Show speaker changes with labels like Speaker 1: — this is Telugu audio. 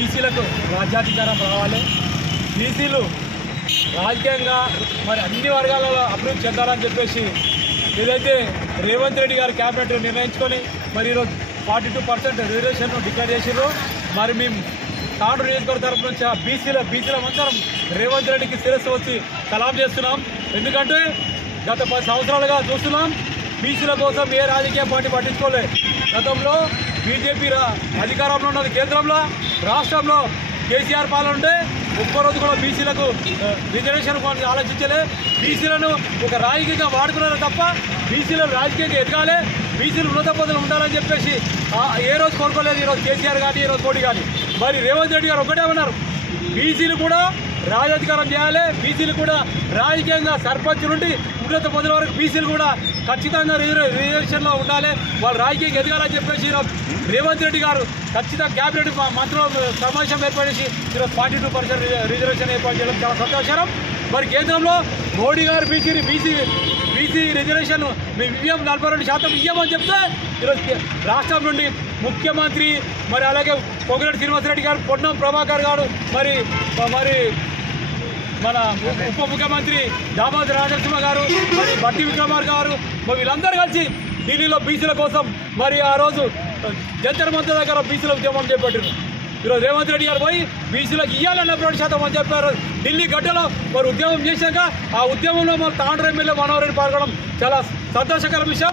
Speaker 1: బీసీలకు రాజ్యాధికారం రావాలి. బీసీలు రాజకీయంగా మరి అన్ని వర్గాలలో అభివృద్ధి చెందాలని చెప్పేసి ఏదైతే రేవంత్ రెడ్డి గారు క్యాబినెట్ నిర్ణయించుకొని మరి ఈరోజు forty two percent reservation declare చేసిర్రు మరి మేము తాడు నియోజకవర్గ తరపు నుంచి ఆ బీసీల బీసీల అందరం రేవంత్ రెడ్డికి శిరస్సు వచ్చి కలాం చేస్తున్నాం. ఎందుకంటే గత పది సంవత్సరాలుగా చూస్తున్నాం బీసీల కోసం ఏ రాజకీయ పార్టీ పట్టించుకోలేదు గతంలో బీజేపీ అధికారంలో ఉన్నది కేంద్రంలో రాష్ట్రంలో కేసీఆర్ పాలన ఉంటే ఒక్కరోజు కూడా బీసీలకు రిజర్వేషన్ ఆలోచించలే. బీసీలను ఒక రాజకీయంగా వాడుకున్నారు తప్ప బీసీలు రాజకీయంగా ఎదగాలి. బీసీలు ఉన్నత పదవులు ఉండాలని చెప్పేసి ఏ రోజు కోరుకోలేదు ఈరోజు కేసీఆర్ కానీ ఈరోజు మోడీ కానీ మరి రేవంత్ రెడ్డి గారు ఒకటే ఉన్నారు బీసీలు కూడా రాజాధికారం చేయాలి. బీసీలు కూడా రాజకీయంగా సర్పంచ్ నుండి ఉన్నత పదవుల వరకు బీసీలు కూడా ఖచ్చితంగా రిజర్వేషన్లో ఉండాలి. వాళ్ళు రాజకీయంగా ఎదగాలని చెప్పేసి రేవంత్ రెడ్డి గారు ఖచ్చితంగా క్యాబినెట్ మంత్రులు సమావేశం ఏర్పాటు చేసి ఈరోజు ఫార్టీ టూ పర్సెంట్ రిజర్వేషన్ ఏర్పాటు చేయడం చాలా సంతోషకరం. మరి కేంద్రంలో మోడీ గారు బీసీ బీసీ బీసీ రిజర్వేషన్ మేము ఇవ్వం నలభై రెండు శాతం ఇవ్వమని చెప్తే ఈరోజు రాష్ట్రం నుండి ముఖ్యమంత్రి మరి అలాగే పొగిరెడ్డి శ్రీనివాసరెడ్డి గారు పొన్నం ప్రభాకర్ గారు మరి మరి మన ఉప- ముఖ్యమంత్రి దామోదర రాజసింహ గారు మరి బట్టి విక్రమార్ గారు మరి వీళ్ళందరూ కలిసి ఢిల్లీలో బీసీల కోసం మరి ఆ రోజు జంతర్ మంత్ర దగ్గర బీసీల ఉద్యమం చేపట్టారు ఈరోజు రేవంత్ రెడ్డి గారు పోయి బీసీలకు ఇవ్వాలన్న రెండు శాతం అని చెప్పారు. ఢిల్లీ గడ్డలో మరి ఉద్యమం చేశాక ఆ ఉద్యమంలో మన తాండ్ర ఎమ్మెల్యే మనోహర్ రెడ్డి పాల్గొనడం చాలా సంతోషకర విషయం.